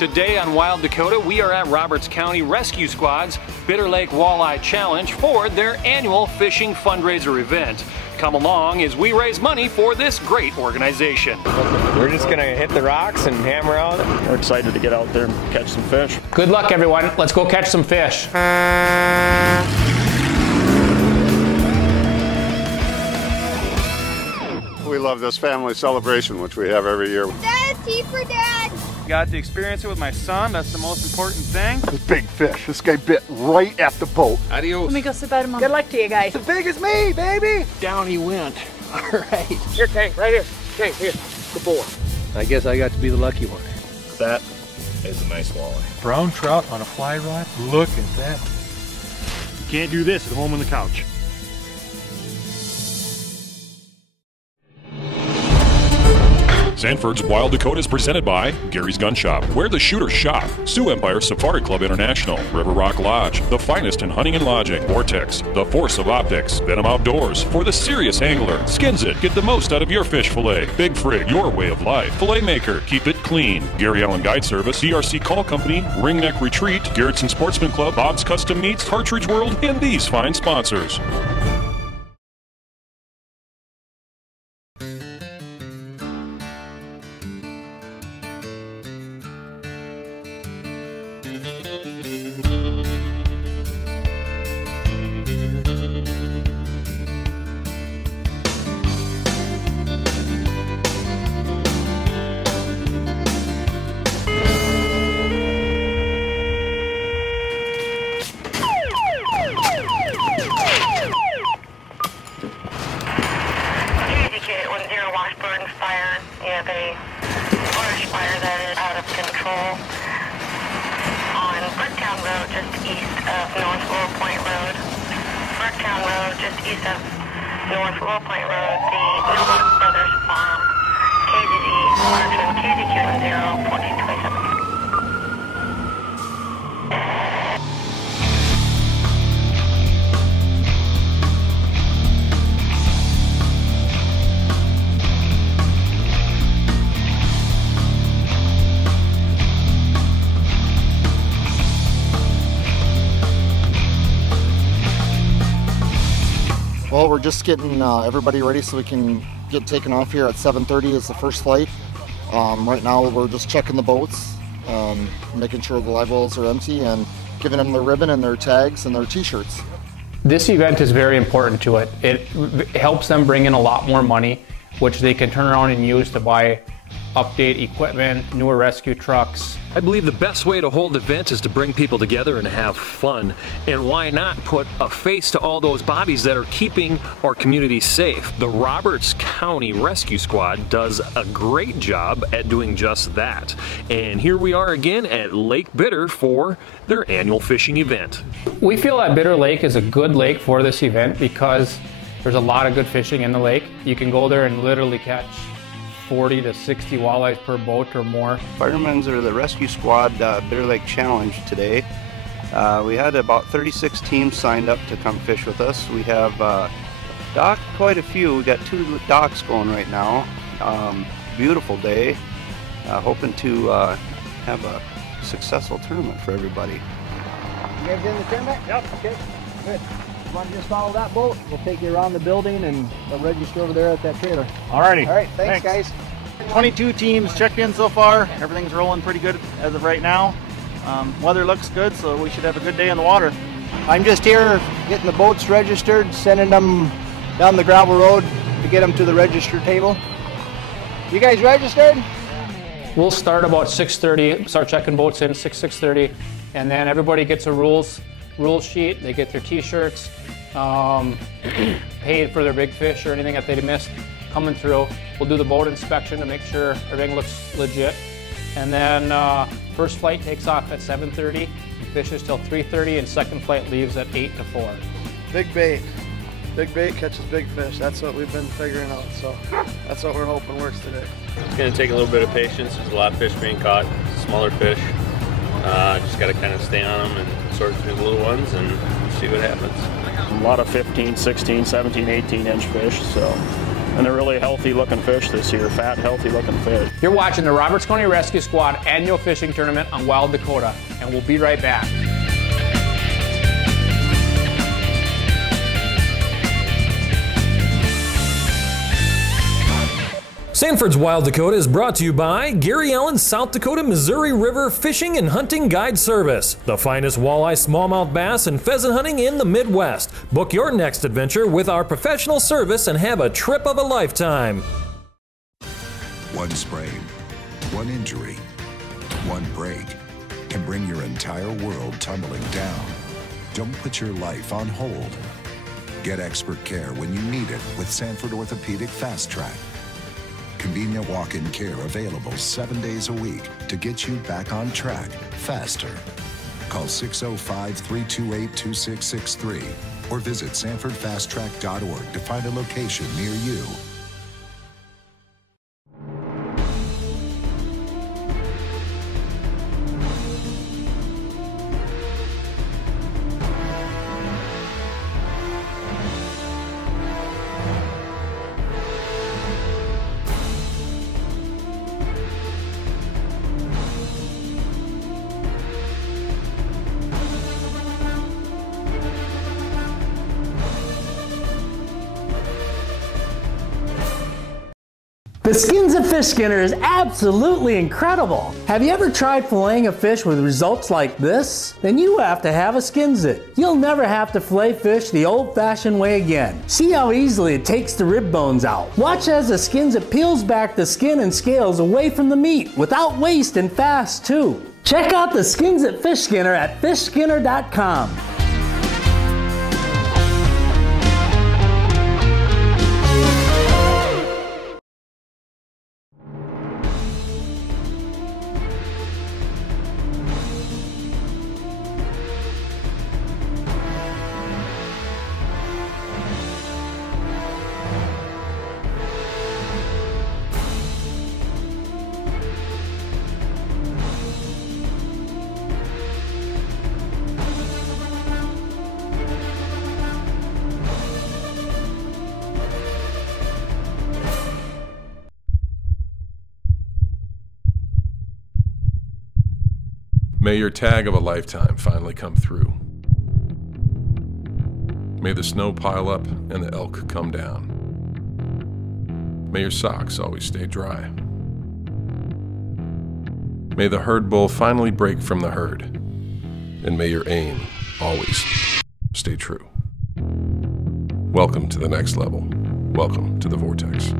Today on Wild Dakota, we are at Roberts County Rescue Squad's Bitter Lake Walleye Challenge for their annual fishing fundraiser event. Come along as we raise money for this great organization. We're just gonna hit the rocks and hammer out. We're excited to get out there and catch some fish. Good luck, everyone. Let's go catch some fish. We love this family celebration, which we have every year. Dad, tea for Dad. Got to experience it with my son. That's the most important thing. This big fish. This guy bit right at the boat. Adios. Let me go sit by Mom. Good luck to you guys. As big as me, baby. Down he went. All right. Here, Tank, right here. Tank, here. Good boy. I guess I got to be the lucky one. That is a nice walleye. Brown trout on a fly rod. Look at that. You can't do this at home on the couch. Sanford's Wild Dakota is presented by Gary's Gun Shop, Where the Shooters Shop, Sioux Empire Safari Club International, River Rock Lodge, the finest in hunting and lodging, Vortex, the Force of Optics, Venom Outdoors, for the serious angler, Skins It, get the most out of your fish fillet, Big Frig, your way of life, Fillet Maker, keep it clean, Gary Allen Guide Service, CRC Call Company, Ringneck Retreat, Garrettson Sportsman Club, Bob's Custom Meats, Partridge World, and these fine sponsors. Well, we're just getting everybody ready so we can get taken off here at 7:30 is the first flight. Right now we're just checking the boats, making sure the live wells are empty and giving them their ribbon and their tags and their t-shirts. This event is very important to it. It helps them bring in a lot more money, which they can turn around and use to buy update equipment, newer rescue trucks. I believe the best way to hold events is to bring people together and have fun. And why not put a face to all those bodies that are keeping our community safe? The Roberts County Rescue Squad does a great job at doing just that. And here we are again at Lake Bitter for their annual fishing event. We feel that Bitter Lake is a good lake for this event because there's a lot of good fishing in the lake. You can go there and literally catch 40 to 60 walleyes per boat or more. Firemen's or the Rescue Squad Bitter Lake Challenge today. We had about 36 teams signed up to come fish with us. We have docked quite a few. We got 2 docks going right now. Beautiful day. Hoping to have a successful tournament for everybody. You guys in the tournament? Yep. Okay, good. You want to just follow that boat? We'll take you around the building and they'll register over there at that trailer. Alrighty. All right, thanks guys. 22 teams checked in so far. Everything's rolling pretty good as of right now. Weather looks good, so we should have a good day on the water. I'm just here getting the boats registered, sending them down the gravel road to get them to the register table. You guys registered? We'll start about 6:30, start checking boats in 6:30, and then everybody gets a rules sheet. They get their t-shirts, paid for their big fish or anything that they missed coming through. We'll do the boat inspection to make sure everything looks legit. And then first flight takes off at 7:30, fishes till 3:30, and second flight leaves at 8 to 4. Big bait. Big bait catches big fish. That's what we've been figuring out. So that's what we're hoping works today. It's going to take a little bit of patience. There's a lot of fish being caught, smaller fish. Just got to kind of stay on them and sort through the little ones and see what happens. A lot of 15, 16, 17, 18 inch fish, so and they're really healthy looking fish this year, fat, healthy looking fish. You're watching the Roberts County Rescue Squad Annual Fishing Tournament on Wild Dakota, and we'll be right back. Sanford's Wild Dakota is brought to you by Gary Allen's South Dakota Missouri River Fishing and Hunting Guide Service, the finest walleye, smallmouth bass, and pheasant hunting in the Midwest. Book your next adventure with our professional service and have a trip of a lifetime. One sprain, one injury, one break can bring your entire world tumbling down. Don't put your life on hold. Get expert care when you need it with Sanford Orthopedic Fast Track. Convenient walk-in care available 7 days a week to get you back on track faster. Call 605-328-2663 or visit sanfordfasttrack.org to find a location near you. The Skins of Fish Skinner is absolutely incredible. Have you ever tried filleting a fish with results like this? Then you have to have a Skins It. You'll never have to fillet fish the old-fashioned way again. See how easily it takes the rib bones out. Watch as the Skins It peels back the skin and scales away from the meat without waste and fast too. Check out the Skins It Fish Skinner at fishskinner.com. May your tag of a lifetime finally come through. May the snow pile up and the elk come down. May your socks always stay dry. May the herd bull finally break from the herd. And may your aim always stay true. Welcome to the next level. Welcome to the Vortex.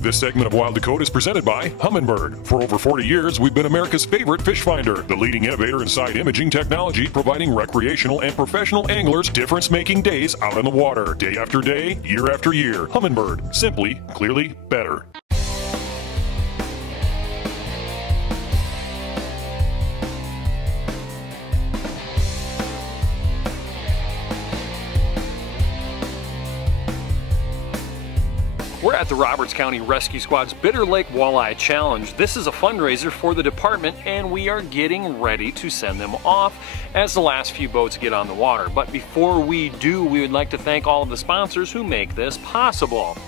This segment of Wild Dakota is presented by Humminbird. For over 40 years, we've been America's favorite fish finder, the leading innovator in side imaging technology, providing recreational and professional anglers difference-making days out on the water, day after day, year after year. Humminbird, simply, clearly better. We're at the Roberts County Rescue Squad's Bitter Lake Walleye Challenge. This is a fundraiser for the department, and we are getting ready to send them off as the last few boats get on the water. But before we do, we would like to thank all of the sponsors who make this possible.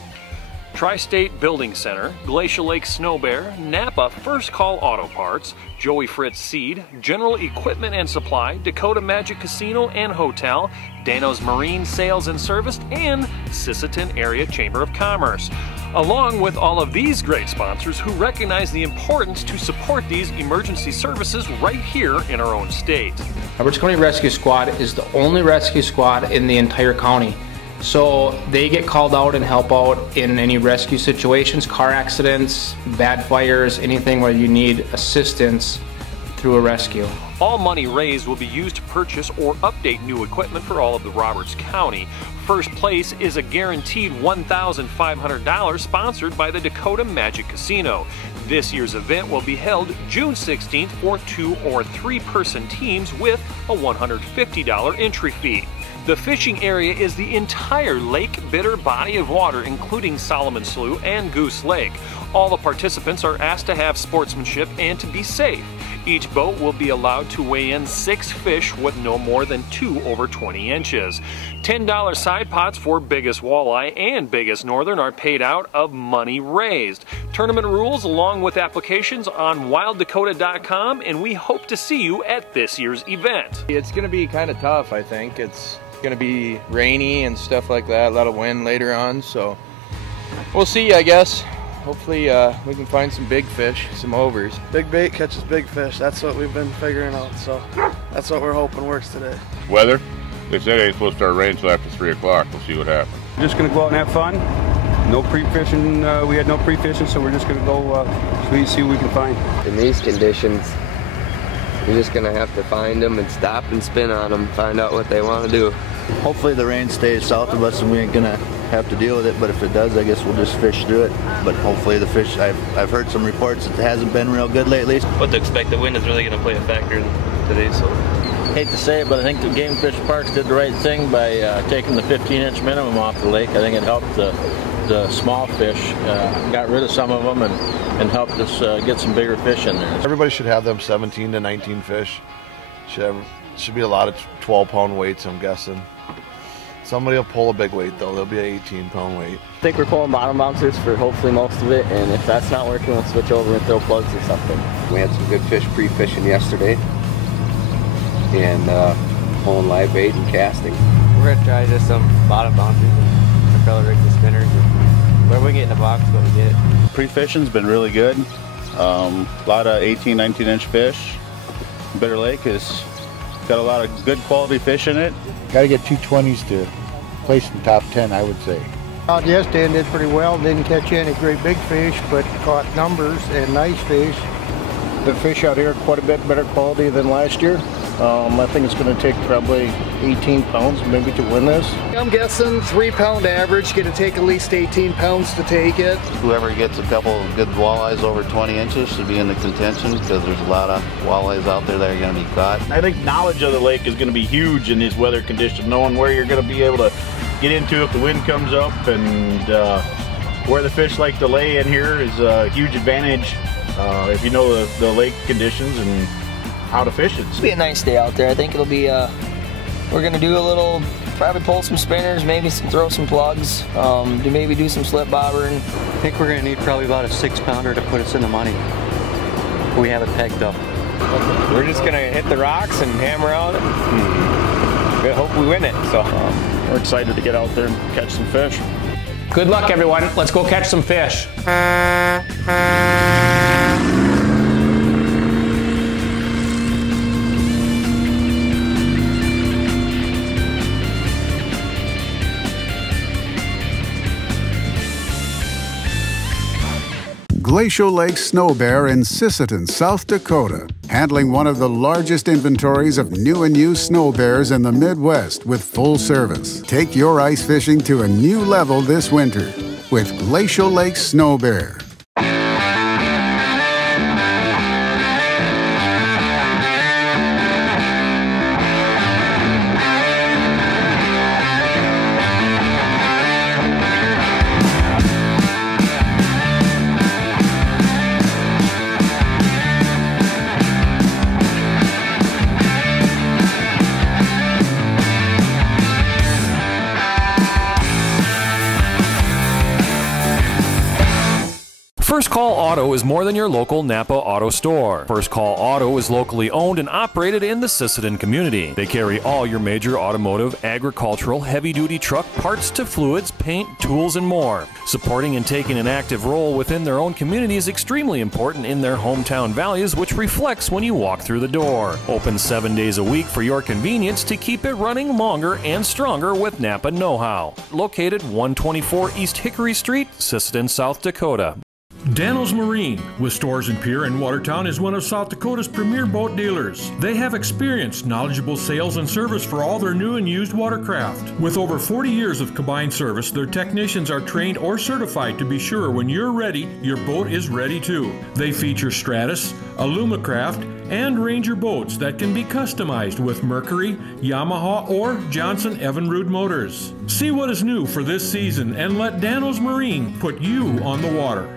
Tri-State Building Center, Glacial Lake Snow Bear, Napa First Call Auto Parts, Joey Fritz Seed, General Equipment and Supply, Dakota Magic Casino and Hotel, Dano's Marine Sales and Service, and Sisseton Area Chamber of Commerce. Along with all of these great sponsors who recognize the importance to support these emergency services right here in our own state. Roberts County Rescue Squad is the only rescue squad in the entire county. So they get called out and help out in any rescue situations, car accidents, bad fires, anything where you need assistance through a rescue. All money raised will be used to purchase or update new equipment for all of the Roberts County. First place is a guaranteed $1,500 sponsored by the Dakota Magic Casino. This year's event will be held June 16th for 2 or 3 person teams with a $150 entry fee. The fishing area is the entire Lake Bitter body of water, including Solomon Slough and Goose Lake. All the participants are asked to have sportsmanship and to be safe. Each boat will be allowed to weigh in 6 fish with no more than 2 over 20 inches. $10 side pots for biggest walleye and biggest northern are paid out of money raised. Tournament rules along with applications on wilddakota.com, and we hope to see you at this year's event. It's going to be kind of tough, I think. It's going to be rainy and stuff like that, a lot of wind later on, so we'll see, I guess. Hopefully we can find some big fish, some overs. Big bait catches big fish. That's what we've been figuring out, so that's what we're hoping works today. Weather? They said it ain't supposed to start raining until after 3 o'clock. We'll see what happens. Just going to go out and have fun. No pre-fishing. We had no pre-fishing, so we're just going to go see what we can find. In these conditions, you're just going to have to find them and stop and spin on them, find out what they want to do. Hopefully the rain stays south of us and we ain't going to have to deal with it, but if it does, I guess we'll just fish through it. But hopefully the fish, I've heard some reports that it hasn't been real good lately. What to expect, the wind is really going to play a factor today, so. Hate to say it, but I think the Game Fish Parks did the right thing by taking the 15-inch minimum off the lake. I think it helped the small fish, got rid of some of them and helped us get some bigger fish in there. Everybody should have them 17 to 19 fish. Should be a lot of 12-pound weights, I'm guessing. Somebody will pull a big weight though, there'll be an 18-pound weight. I think we're pulling bottom bouncers for hopefully most of it, and if that's not working, we'll switch over and throw plugs or something. We had some good fish pre-fishing yesterday, and pulling live bait and casting. We're going to try just some bottom bouncers and propeller rigs and spinners. And whatever we get in the box, what we get. Pre-fishing's been really good. A lot of 18, 19-inch fish. Bitter Lake has got a lot of good quality fish in it. Got to get 220s to place in top 10, I would say. Out yesterday and did pretty well. Didn't catch any great big fish, but caught numbers and nice fish. The fish out here are quite a bit better quality than last year. I think it's going to take probably 18 pounds maybe to win this. I'm guessing 3-pound average, going to take at least 18 pounds to take it. Whoever gets a couple of good walleyes over 20 inches should be in the contention, because there's a lot of walleyes out there that are going to be caught. I think knowledge of the lake is going to be huge in these weather conditions, knowing where you're going to be able to get into if the wind comes up, and where the fish like to lay in here is a huge advantage if you know the lake conditions and how to fish it. It'll be a nice day out there. I think it'll be, we're gonna do a little, probably pull some spinners, maybe throw some plugs, maybe do some slip bobbering. I think we're gonna need probably about a 6-pounder to put us in the money. We have it pegged up. We're just gonna hit the rocks and hammer out it. We hope we win it. So we're excited to get out there and catch some fish. Good luck, everyone. Let's go catch some fish. Glacial Lake Snow Bear in Sisseton, South Dakota, handling one of the largest inventories of new and used snow bears in the Midwest with full service. Take your ice fishing to a new level this winter with Glacial Lake Snow Bear. First Call Auto is more than your local Napa auto store. First Call Auto is locally owned and operated in the Sisseton community. They carry all your major automotive, agricultural, heavy-duty truck parts to fluids, paint, tools, and more. Supporting and taking an active role within their own community is extremely important in their hometown values, which reflects when you walk through the door. Open 7 days a week for your convenience to keep it running longer and stronger with Napa know-how. Located 124 East Hickory Street, Sisseton, South Dakota. Dano's Marine, with stores in Pierre and Watertown, is one of South Dakota's premier boat dealers. They have experienced, knowledgeable sales and service for all their new and used watercraft. With over 40 years of combined service, their technicians are trained or certified to be sure when you're ready, your boat is ready too. They feature Stratus, Alumacraft, and Ranger boats that can be customized with Mercury, Yamaha, or Johnson Evinrude motors. See what is new for this season and let Dano's Marine put you on the water.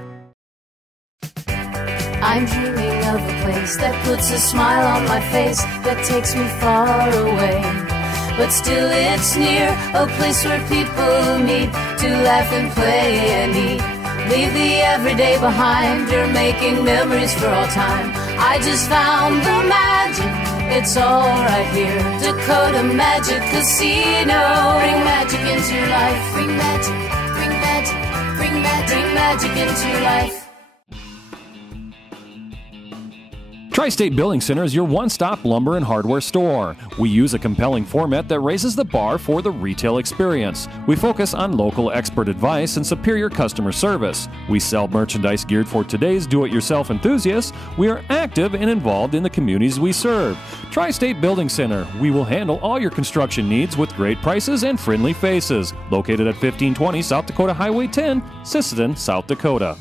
I'm dreaming of a place that puts a smile on my face, that takes me far away. But still it's near, a place where people meet to laugh and play and eat. Leave the everyday behind, you're making memories for all time. I just found the magic, it's all right here. Dakota Magic Casino. Bring magic into your life. Bring magic, bring magic, bring magic, bring magic into your life. Tri-State Building Center is your one-stop lumber and hardware store. We use a compelling format that raises the bar for the retail experience. We focus on local expert advice and superior customer service. We sell merchandise geared for today's do-it-yourself enthusiasts. We are active and involved in the communities we serve. Tri-State Building Center. We will handle all your construction needs with great prices and friendly faces. Located at 1520 South Dakota Highway 10, Sisseton, South Dakota.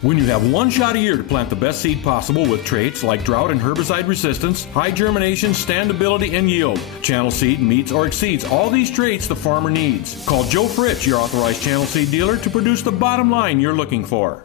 When you have one shot a year to plant the best seed possible with traits like drought and herbicide resistance, high germination, standability, and yield, Channel Seed meets or exceeds all these traits the farmer needs. Call Joe Fritsch, your authorized Channel Seed dealer, to produce the bottom line you're looking for.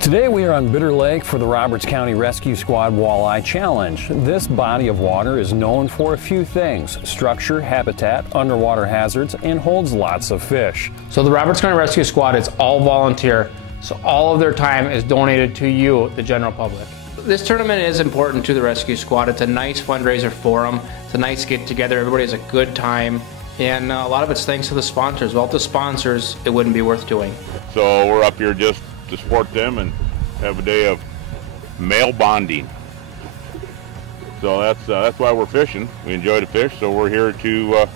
Today we are on Bitter Lake for the Roberts County Rescue Squad Walleye Challenge. This body of water is known for a few things: structure, habitat, underwater hazards, and holds lots of fish. So the Roberts County Rescue Squad is all volunteer, so all of their time is donated to you, the general public. This tournament is important to the Rescue Squad. It's a nice fundraiser for them. It's a nice get together. Everybody has a good time. And a lot of it's thanks to the sponsors. Without the sponsors, it wouldn't be worth doing. So we're up here just to support them and have a day of male bonding. So that's why we're fishing. We enjoy to fish, so we're here to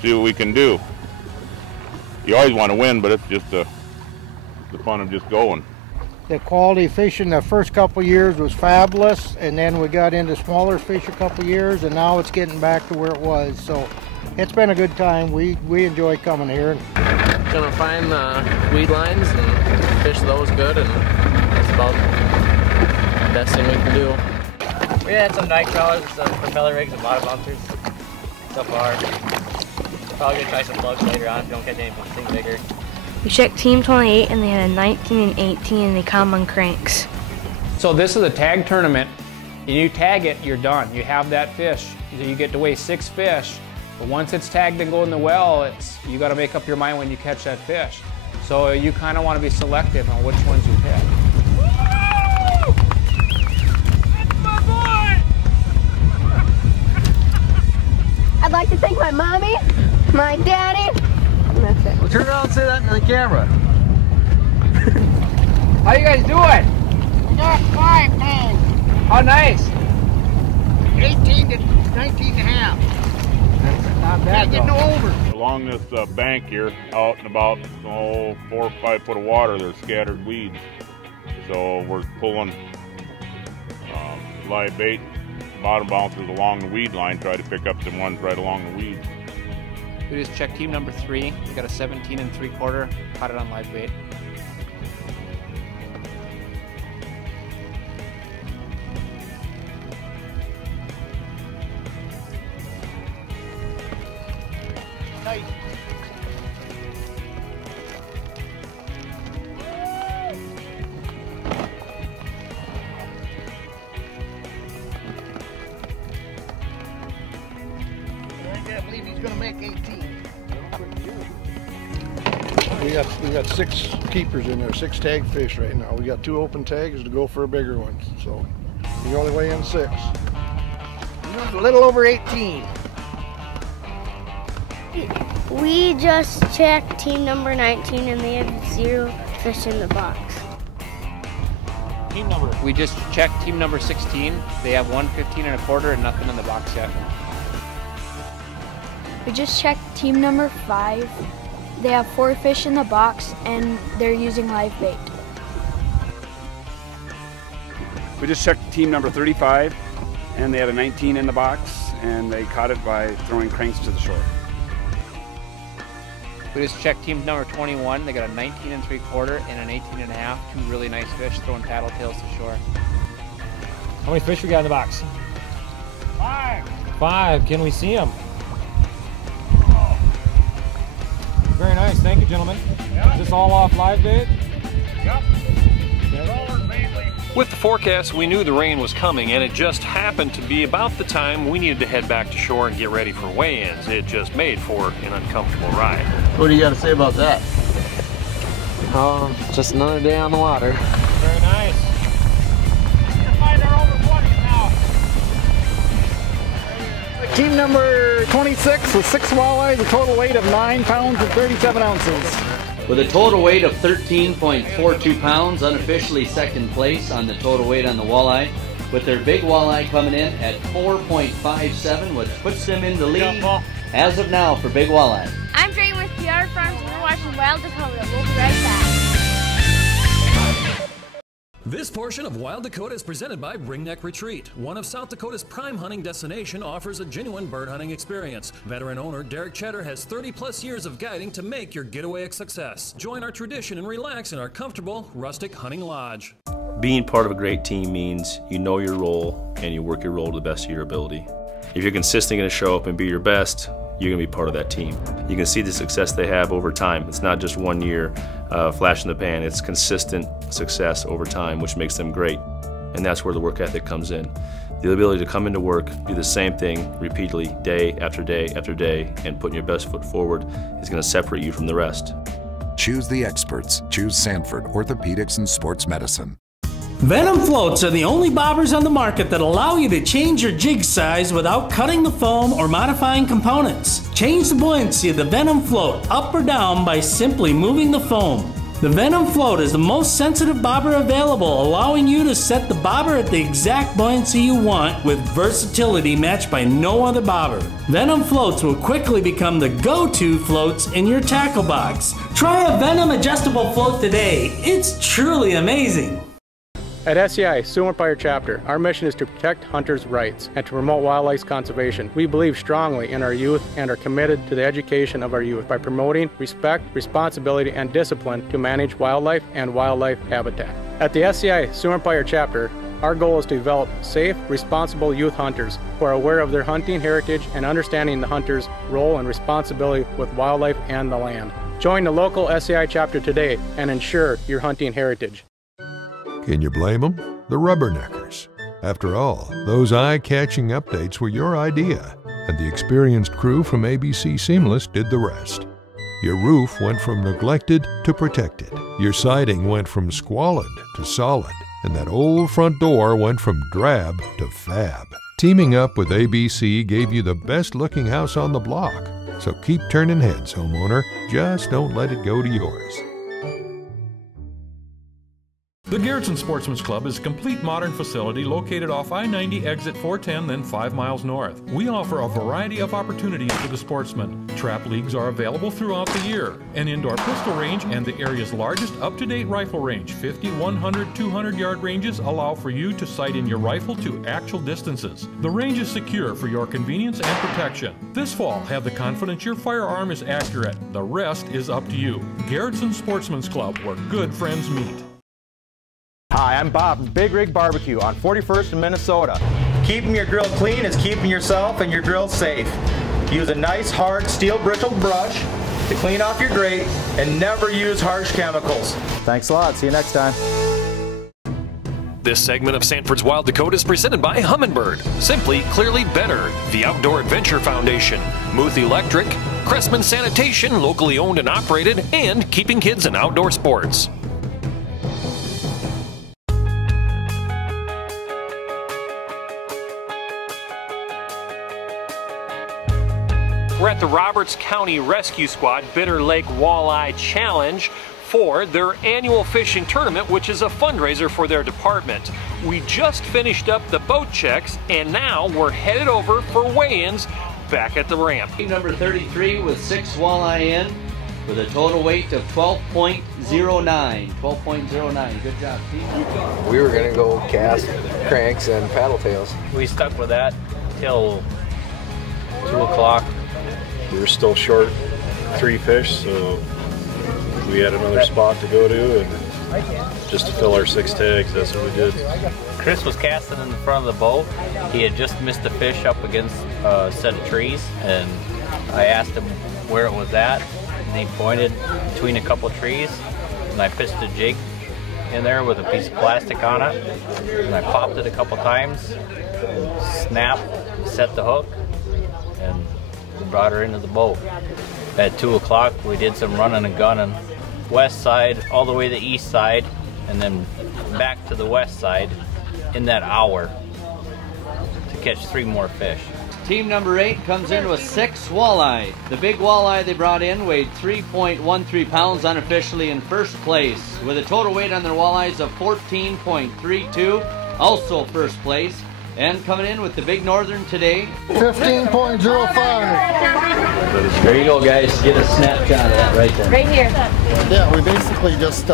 see what we can do. You always want to win, but it's just the fun of just going. The quality fishing the first couple years was fabulous, and then we got into smaller fish a couple years, and now it's getting back to where it was. So it's been a good time. We enjoy coming here. Gonna find weed lines and fish those good, and that's about the best thing we can do. We had some night crawlers, some propeller rigs, and bottom bouncers so far. Probably gonna try some plugs later on if you don't catch anything bigger. We checked Team 28 and they had a 19 and 18 and they caught them on cranks. So this is a tag tournament, and you tag it, you're done. You have that fish. You get to weigh 6 fish. But once it's tagged and go in the well, you got to make up your mind when you catch that fish. So you kind of want to be selective on which ones you pick. My boy! I'd like to thank my mommy, my daddy, and that's it. Well, turn around and say that in the camera. How you guys doing? Got 5 pounds. How nice. 18 to 19 and a half. Not bad, get no over. Along this bank here, out and about 4 or 5 foot of water, there's scattered weeds. So we're pulling live bait, bottom bouncers along the weed line, try to pick up some ones right along the weeds. We just checked team number 3. We got a 17 3/4, caught it on live bait. Nice. I can't believe he's going to make 18. We got 6 keepers in there, 6 tag fish right now. We got 2 open tags to go for a bigger one. So you only weigh in 6. He's a little over 18. We just checked team number 19 and they have 0 fish in the box. Team number. We just checked team number 16. They have 1 15 1/4 and nothing in the box yet. We just checked team number 5. They have 4 fish in the box and they're using live bait. We just checked team number 35 and they had a 19 in the box and they caught it by throwing cranks to the shore. We just checked team number 21. They got a 19 3/4 and an 18 1/2. Two really nice fish throwing paddle tails to shore. How many fish we got in the box? 5. 5. Can we see them? Very nice. Thank you, gentlemen. Yep. Is this all off live bait? Yep. Rollers mainly. With the forecast, we knew the rain was coming, and it just happened to be about the time we needed to head back to shore and get ready for weigh-ins. It just made for an uncomfortable ride. What do you got to say about that? Just another day on the water. Very nice. They're over 20 now. Team number 26 with 6 walleyes, a total weight of 9 pounds and 37 ounces. With a total weight of 13.42 pounds, unofficially second place on the total weight on the walleye, with their big walleye coming in at 4.57, which puts them in the lead as of now for big walleye. I'm Drayton with PR Farms and we're watching Wild Dakota. We'll be right back. This portion of Wild Dakota is presented by Ringneck Retreat. One of South Dakota's prime hunting destination, offers a genuine bird hunting experience. Veteran owner Derek Cheddar has 30+ years of guiding to make your getaway a success. Join our tradition and relax in our comfortable, rustic hunting lodge. Being part of a great team means you know your role and you work your role to the best of your ability. If you're consistently going to show up and be your best, you're going to be part of that team. You can see the success they have over time. It's not just 1 year flash in the pan, it's consistent success over time, which makes them great. And that's where the work ethic comes in. The ability to come into work, do the same thing repeatedly, day after day after day, and putting your best foot forward is going to separate you from the rest. Choose the experts. Choose Sanford Orthopedics and Sports Medicine. Venom floats are the only bobbers on the market that allow you to change your jig size without cutting the foam or modifying components. Change the buoyancy of the Venom float up or down by simply moving the foam. The Venom float is the most sensitive bobber available, allowing you to set the bobber at the exact buoyancy you want with versatility matched by no other bobber. Venom floats will quickly become the go-to floats in your tackle box. Try a Venom adjustable float today. It's truly amazing. At SCI, Sioux Empire Chapter, our mission is to protect hunters' rights and to promote wildlife conservation. We believe strongly in our youth and are committed to the education of our youth by promoting respect, responsibility, and discipline to manage wildlife and wildlife habitat. At the SCI Sioux Empire Chapter, our goal is to develop safe, responsible youth hunters who are aware of their hunting heritage and understanding the hunter's role and responsibility with wildlife and the land. Join the local SCI chapter today and ensure your hunting heritage. Can you blame them? The Rubberneckers. After all, those eye-catching updates were your idea, and the experienced crew from ABC Seamless did the rest. Your roof went from neglected to protected. Your siding went from squalid to solid, and that old front door went from drab to fab. Teaming up with ABC gave you the best-looking house on the block. So keep turning heads, homeowner. Just don't let it go to yours. The Garrettson Sportsman's Club is a complete modern facility located off I-90 exit 410, then 5 miles north. We offer a variety of opportunities for the sportsman. Trap leagues are available throughout the year. An indoor pistol range and the area's largest up-to-date rifle range, 50, 100, 200-yard ranges allow for you to sight in your rifle to actual distances. The range is secure for your convenience and protection. This fall, have the confidence your firearm is accurate. The rest is up to you. Garrettson Sportsman's Club, where good friends meet. Hi, I'm Bob from Big Rig Barbecue on 41st in Minnesota. Keeping your grill clean is keeping yourself and your grill safe. Use a nice hard steel bristle brush to clean off your grate and never use harsh chemicals. Thanks a lot. See you next time. This segment of Sanford's Wild Dakota is presented by Humminbird. Simply, clearly better. The Outdoor Adventure Foundation, Muth Electric, Cressman Sanitation, locally owned and operated, and Keeping Kids in Outdoor Sports. We're at the Roberts County Rescue Squad Bitter Lake Walleye Challenge for their annual fishing tournament, which is a fundraiser for their department. We just finished up the boat checks, and now we're headed over for weigh-ins back at the ramp. Team number 33 with 6 walleye in, with a total weight of 12.09. 12.09. Good job, team. We were going to go cast cranks and paddle tails. We stuck with that till 2 o'clock. We were still short 3 fish, so we had another spot to go to, and just to fill our 6 tags, that's what we did. Chris was casting in the front of the boat. He had just missed a fish up against a set of trees, and I asked him where it was at, and he pointed between a couple of trees, and I fished a jig in there with a piece of plastic on it, and I popped it a couple times, snapped, set the hook, and brought her into the boat. At 2 o'clock, we did some running and gunning, west side all the way to the east side, and then back to the west side in that hour to catch 3 more fish. Team number 8 comes in with 6 walleye. The big walleye they brought in weighed 3.13 pounds unofficially in first place, with a total weight on their walleyes of 14.32, also first place. And coming in with the big northern today, 15.05. There you go, guys. Get a snapshot of that right there. Right here. Yeah, we basically just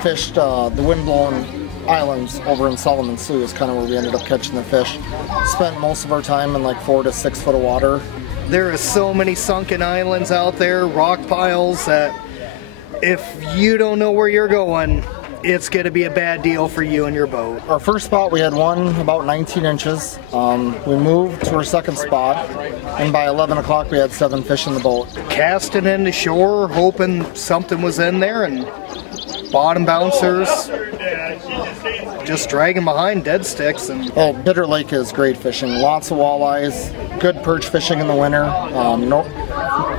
fished the wind-blown islands over in Solomon Sioux is kind of where we ended up catching the fish. Spent most of our time in like 4 to 6 foot of water. There is so many sunken islands out there, rock piles, that if you don't know where you're going, it's going to be a bad deal for you and your boat. Our first spot, we had one about 19 inches. We moved to our second spot, and by 11 o'clock we had 7 fish in the boat. Casting into shore, hoping something was in there, and bottom bouncers, just dragging behind dead sticks. And oh, Bitter Lake is great fishing. Lots of walleyes, good perch fishing in the winter.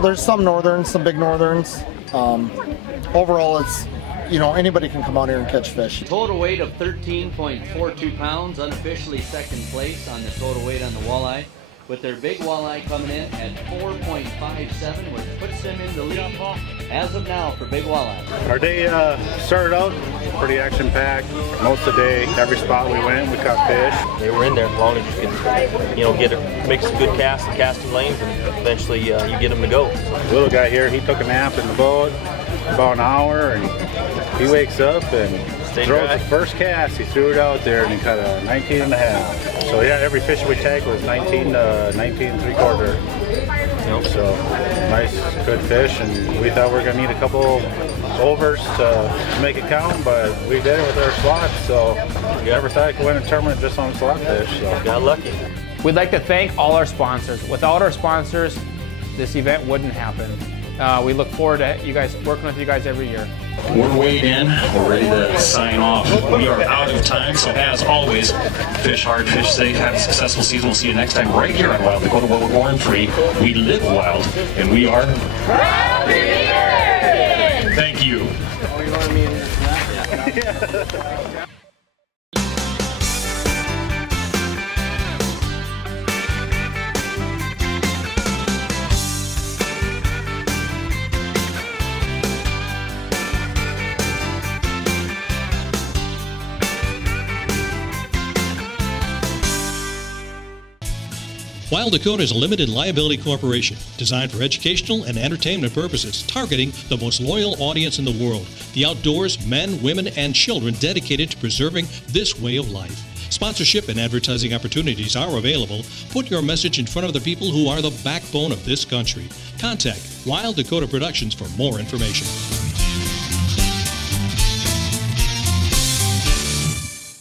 There's some northerns, some big northerns. Overall, it's, you know, anybody can come out here and catch fish. Total weight of 13.42 pounds, unofficially second place on the total weight on the walleye, with their big walleye coming in at 4.57, which puts them in the lead as of now for big walleye. Our day started out pretty action-packed. Most of the day, every spot we went, we caught fish. They were in there as long as you can, you know, make some good casts and casting lanes, and eventually you get them to go. The little guy here, he took a nap in the boat about an hour, and he wakes up and throws his first cast. He threw it out there and he caught a 19 and a half. So yeah, every fish we tagged was 19 to 19 3/4. So nice, good fish, and we thought we were gonna need a couple overs to make it count, but we did it with our slots. So you never thought I could win a tournament just on slot fish. So got lucky. We'd like to thank all our sponsors. Without our sponsors, this event wouldn't happen. We look forward to you guys working with you guys every year. We're weighed in. We're ready to sign off. We are out of time, so as always, fish hard, fish safe, have a successful season. We'll see you next time right here on Wild Dakota, where we're born free. We live wild, and we are proud to be American. Thank you. Wild Dakota is a limited liability corporation designed for educational and entertainment purposes, targeting the most loyal audience in the world, the outdoors, men, women, and children dedicated to preserving this way of life. Sponsorship and advertising opportunities are available. Put your message in front of the people who are the backbone of this country. Contact Wild Dakota Productions for more information.